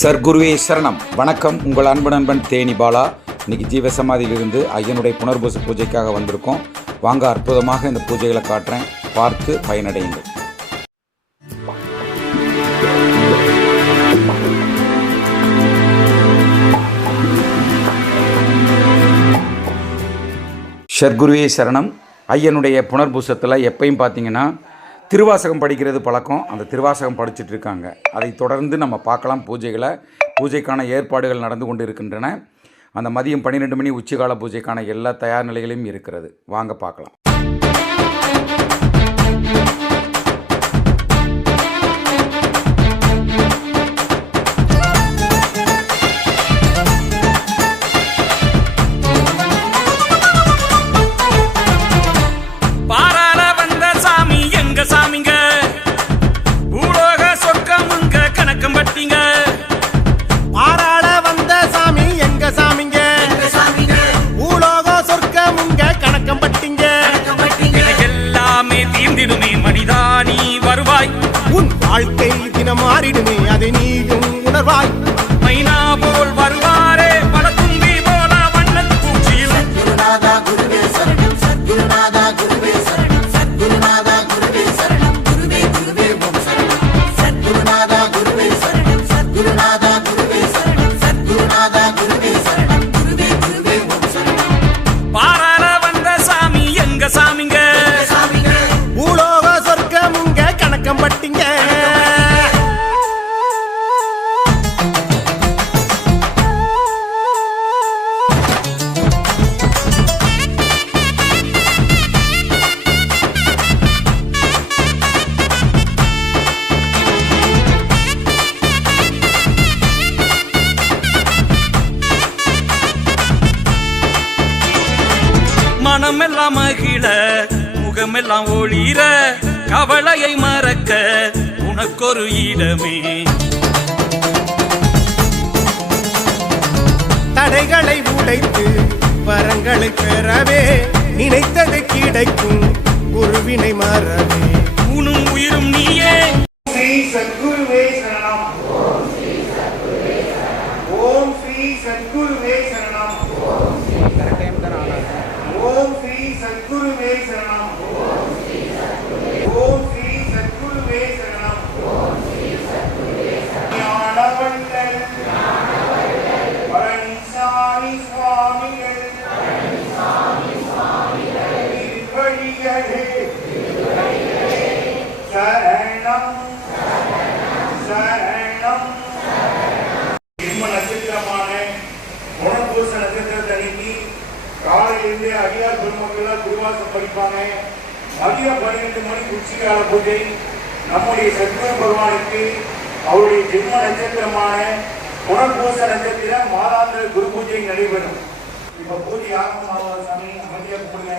சர்க்குருவே சரணம். வணக்கம். உங்கள் அன்பு நண்பன் தேனி பாலா. இன்னைக்கு ஜீவசமாதியிலிருந்து ஐயனுடைய புனர்பூச பூஜைக்காக வந்திருக்கோம். வாங்க, அற்புதமாக இந்த பூஜைகளை காட்டுறேன், பார்த்து பயனடையுங்கள். சர்க்குருவே சரணம். ஐயனுடைய புனர்பூசத்தில் எப்பயும் பார்த்தீங்கன்னா திருவாசகம் படிக்கிறது பழக்கம். அந்த திருவாசகம் படிச்சுட்டு இருக்காங்க. அதை தொடர்ந்து நம்ம பார்க்கலாம் பூஜைகளை. பூஜைக்கான ஏற்பாடுகள் நடந்து கொண்டு இருக்கின்றன. அந்த மதியம் 12 மணி உச்சிகால பூஜைக்கான எல்லா தயார் நிலைகளையும் இருக்கிறது. வாங்க பார்க்கலாம். வாழ்க்கை தினம் மாறிடுமே, அதை நீயும் உணர்வாய். மைனா போல் வருவாரே பழத்தும்பி போல வண்ணத்து பூச்சியில். சத்குருநாதா குருவே சரணம், சத்குருநாதா குருவே சரணம், சத்குருநாதா குருவே சரணம், குருவே குருவே ஓம் சரணம். சத்குருநாதா குருவே சரணம், சத்குருநாதா குருவே சரணம், சத்குருநாதா குருவே சரணம், குருவே குருவே ஓம் சரணம். பாராள வந்த சாமி எங்க சாமிங்க, பூலோக சொர்க்கம் உங்க கணக்கம் பட்டிங்க. மனமெல்லாம் மகிழ முகமெல்லாம் ஒளிர, கவலையை மறக்க உனக்கொரு இடமே. தடைகளை உடைத்து வரங்களை பெறவே, நினைத்தது கிடைக்கும் குருவினை மறவே. உனும் உயிரும் நீயே. ஸ்ரீ சத்குருவே சரணம். ஓம் ஸ்ரீ சத்குருவே சரணம். ஓம் ஸ்ரீ சத்குருவே சரணம். ஓம் ஸ்ரீ சத்குருவே சரணம். ஞானவள்ளல் பழனிசாமி சுவாமிகள் திருவடிகளே சரணம் சரணம். ஜென்ம நட்சத்திரமான புனர்பூச நட்சத்திரத்தன்னைக்கு காலையிலிருந்து அடியார் பெருமக்கள் குருவாசம் படிப்பாங்க. மதியம் 12 மணி உச்சிகால பூஜை. நம்முடைய சத்குரு பகவானுக்கு அவருடைய ஜென்ம நட்சத்திரமான புனர்பூச நட்சத்திர மாதாந்திர குரு பூஜை நடைபெறும். இப்ப பூஜை ஆரம்பமாக சாமி அமைதியாக கொடுங்க.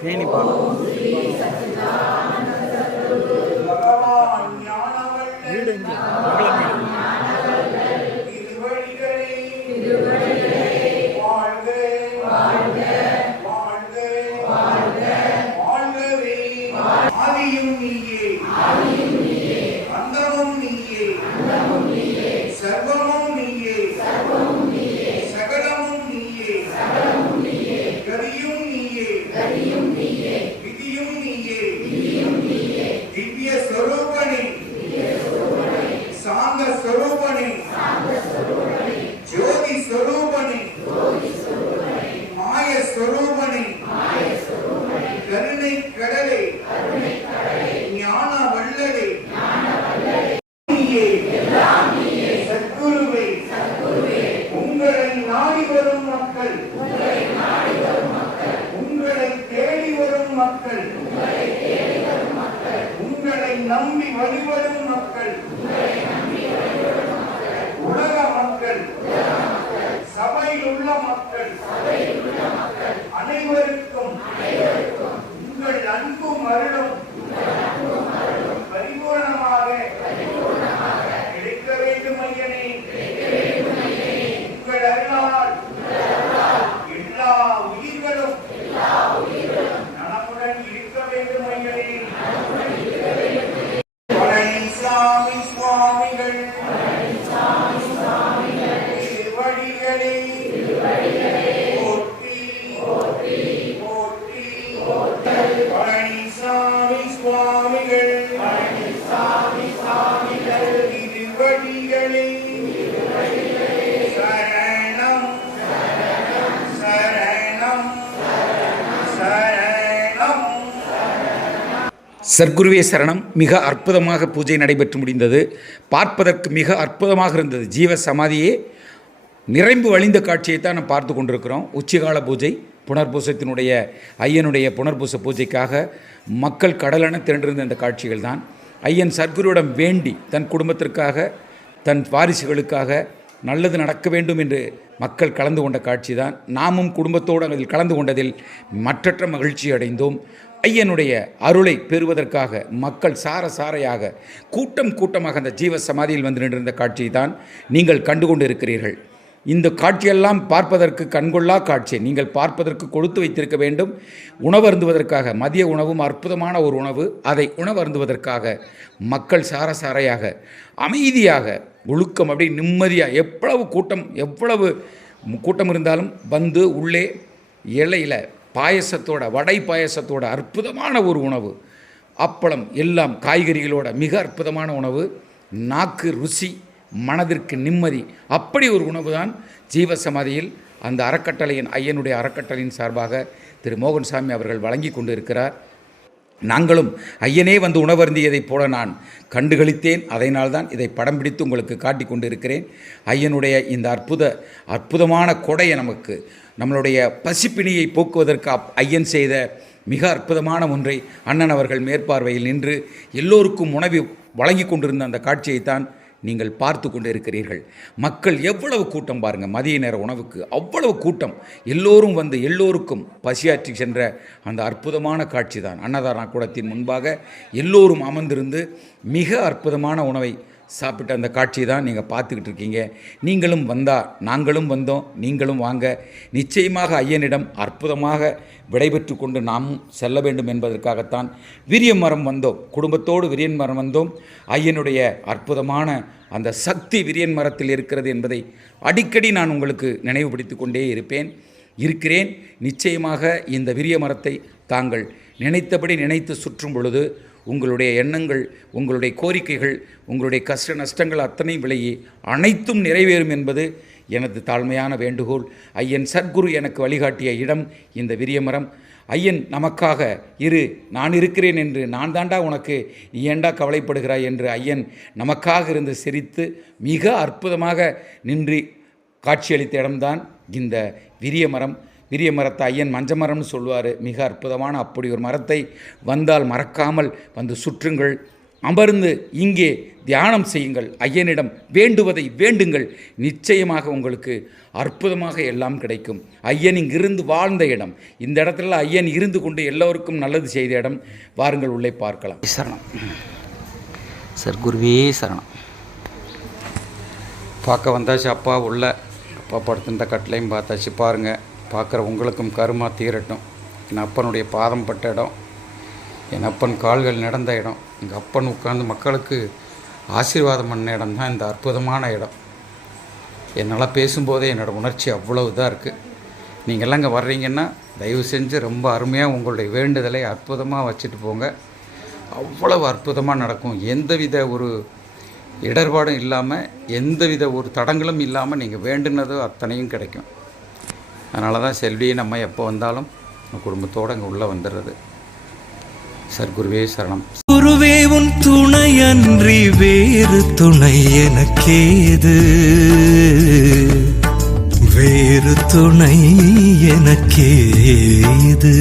தேனி பார்க்கலாம் வீடு எங்கே ஆதியும் நீயே அந்தமும் நீயே சர்வமும் நீயே சகலமும் நீயே கதியும் நீயே விதியும் நீயே திவ்ய ஸ்வரூபனே சாந்த ஸ்வரூபனே ஜோதி ஸ்வரூபனே மாய ஸ்வரூபனே கருணை கடலே ஞான வள்ளலே நீயே சத்குருவே உங்களை நாடி வரும் மக்கள் உங்களை தேடி வரும் மக்கள் உங்களை நம்பி வழிபடும் மக்கள் உலக மக்கள் சபையில் உள்ள மக்கள் அனைவருக்கும் உங்கள் அன்பும் அருளும் பரிபூர்ணமாக கிடைக்க வேண்டும் ஐயனே. உங்கள் அருளால் எல்லா உயிர்களும் நலமுடன் இருக்க வேண்டும் ஐயனே. பழனிசாமி சுவாமிகள் திருவடிகளே போற்றி போற்றி. பழனிசாமி சுவாமிகள் சர்க்குருவே சரணம். மிக அற்புதமாக பூஜை நடைபெற்று முடிந்தது. பார்ப்பதற்கு மிக அற்புதமாக இருந்தது. ஜீவ சமாதியே நிறைம்பு வழிந்த காட்சியை தான் நாம் பார்த்து கொண்டிருக்கிறோம். உச்சிகால பூஜை புனர்பூசத்தினுடைய ஐயனுடைய புனர்பூச பூஜைக்காக மக்கள் கடலென திரண்டிருந்த இந்த காட்சிகள் தான். ஐயன் சர்க்குருவிடம் வேண்டி தன் குடும்பத்திற்காக தன் வாரிசுகளுக்காக நல்லது நடக்க வேண்டும் என்று மக்கள் கலந்து கொண்ட காட்சி தான். நாமும் குடும்பத்தோடு அதில் கலந்து கொண்டதில் மற்றற்ற மகிழ்ச்சி அடைந்தோம். ஐயனுடைய அருளை பெறுவதற்காக மக்கள் சாரையாக கூட்டமாக அந்த ஜீவ சமாதியில் வந்து நின்றிருந்த காட்சியை தான் நீங்கள் கண்டுகொண்டு இருக்கிறீர்கள். இந்த காட்சியெல்லாம் பார்ப்பதற்கு கண்கொள்ளா காட்சி. நீங்கள் பார்ப்பதற்கு கொடுத்து வைத்திருக்க வேண்டும். உணவருந்துவதற்காக மதிய உணவும் அற்புதமான ஒரு உணவு. அதை உணவருந்துவதற்காக மக்கள் சாரையாக அமைதியாக ஒழுக்கம் அப்படி நிம்மதியாக எவ்வளவு கூட்டம் இருந்தாலும் வந்து உள்ளே இலையில் பாயசத்தோட வடை பாயசத்தோட அற்புதமான ஒரு உணவு, அப்பளம் எல்லாம் காய்கறிகளோட மிக அற்புதமான உணவு. நாக்கு ருசி, மனதிற்கு நிம்மதி. அப்படி ஒரு உணவு தான் ஜீவசமாதியில் அந்த அறக்கட்டளையின் ஐயனுடைய அறக்கட்டளையின் சார்பாக திரு மோகன்சாமி அவர்கள் வழங்கி கொண்டு இருக்கிறார். நாங்களும் ஐயனே வந்து உணவருந்தியதைப் போல நான் கண்டுகளித்தேன். அதனால்தான் இதை படம் பிடித்து உங்களுக்கு காட்டி கொண்டு இருக்கிறேன். ஐயனுடைய இந்த அற்புதமான கொடையை நம்மளுடைய பசிப்பிணியை போக்குவதற்கு ஐயன் செய்த மிக அற்புதமான ஒன்றை அண்ணன் அவர்கள் மேற்பார்வையில் நின்று எல்லோருக்கும் உணவு வழங்கி கொண்டிருந்த அந்த காட்சியைத்தான் நீங்கள் பார்த்து கொண்டு இருக்கிறீர்கள். மக்கள் எவ்வளவு கூட்டம் பாருங்கள். மதிய நேர உணவுக்கு அவ்வளவு கூட்டம். எல்லோரும் வந்து எல்லோருக்கும் பசியாற்றி சென்ற அந்த அற்புதமான காட்சி தான். அன்னதான கூடத்தின் முன்பாக எல்லோரும் அமர்ந்திருந்து மிக அற்புதமான உணவை சாப்பிட்ட அந்த காட்சி தான் நீங்கள் பார்த்துக்கிட்டு இருக்கீங்க. நீங்களும் நாங்களும் வந்தோம், நீங்களும் வாங்க. நிச்சயமாக ஐயனிடம் அற்புதமாக விடைபெற்று கொண்டு நாமும் செல்ல வேண்டும் என்பதற்காகத்தான் விரியமரம் வந்தோம். குடும்பத்தோடு விரியன்மரம் வந்தோம். ஐயனுடைய அற்புதமான அந்த சக்தி விரியன் மரத்தில் இருக்கிறது என்பதை அடிக்கடி நான் உங்களுக்கு நினைவுபடுத்தி கொண்டே இருக்கிறேன். நிச்சயமாக இந்த விரிய மரத்தை தாங்கள் நினைத்தபடி நினைத்து சுற்றும் பொழுது உங்களுடைய எண்ணங்கள், உங்களுடைய கோரிக்கைகள், உங்களுடைய கஷ்ட நஷ்டங்கள் அத்தனை விலகி அனைத்தும் நிறைவேறும் என்பது எனது தாழ்மையான வேண்டுகோள். ஐயன் சத்குரு எனக்கு வழிகாட்டிய இடம் இந்த விரியமரம். ஐயன் நமக்காக நான் இருக்கிறேன் என்று, நான் தாண்டா உனக்கு, நீ ஏண்டா கவலைப்படுகிறாய் என்று ஐயன் நமக்காக இருந்து சிரித்து மிக அற்புதமாக நின்று காட்சியளித்த இடம்தான் இந்த விரியமரம். விரிய மரத்தை ஐயன் மஞ்சமரம்னு சொல்லுவார். மிக அற்புதமான அப்படி ஒரு மரத்தை வந்தால் மறக்காமல் வந்து சுற்றுங்கள், அமர்ந்து இங்கே தியானம் செய்யுங்கள். ஐயனிடம் வேண்டுவதை வேண்டுங்கள். நிச்சயமாக உங்களுக்கு அற்புதமாக எல்லாம் கிடைக்கும். ஐயன் இங்கிருந்து வாழ்ந்த இடம். இந்த இடத்துல ஐயன் இருந்து கொண்டு எல்லோருக்கும் நல்லது செய்த இடம். வாருங்கள், உள்ளே பார்க்கலாம். சரணம். சர்க்குருவே சரணம். பார்க்க வந்தாச்சு அப்பா. உள்ள அப்பா படுத்திருந்த கட்டிலையும் பார்த்தாச்சு. பாருங்கள், பார்க்குற உங்களுக்கும் கருமா தீரட்டும். என் அப்பனுடைய பாதம் பட்ட இடம், என் அப்பன் கால்கள் நடந்த இடம், எங்கள் அப்பன் உட்கார்ந்து மக்களுக்கு ஆசீர்வாதம் பண்ண இடம் தான் இந்த அற்புதமான இடம். என்னால் பேசும்போதே என்னோடய உணர்ச்சி அவ்வளோ இதாக இருக்குது. நீங்கள்லாம் இங்கே வர்றீங்கன்னா தயவு செஞ்சு ரொம்ப அருமையாக உங்களுடைய வேண்டுதலை அற்புதமாக வச்சுட்டு போங்க. அவ்வளவு அற்புதமாக நடக்கும். எந்தவித ஒரு இடர்பாடும் இல்லாமல், எந்தவித ஒரு தடங்களும் இல்லாமல் நீங்கள் வேண்டுனதோ அத்தனையும் கிடைக்கும். அதனால தான் செல்வி நம்ம எப்போ வந்தாலும் குடும்பத்தோடு அங்கே உள்ளே வந்துடுறது. சர்க்குருவே சரணம். குருவே உன் துணையன்றி வேறு துணை எனக்கேது, வேறு துணை எனக்கேது.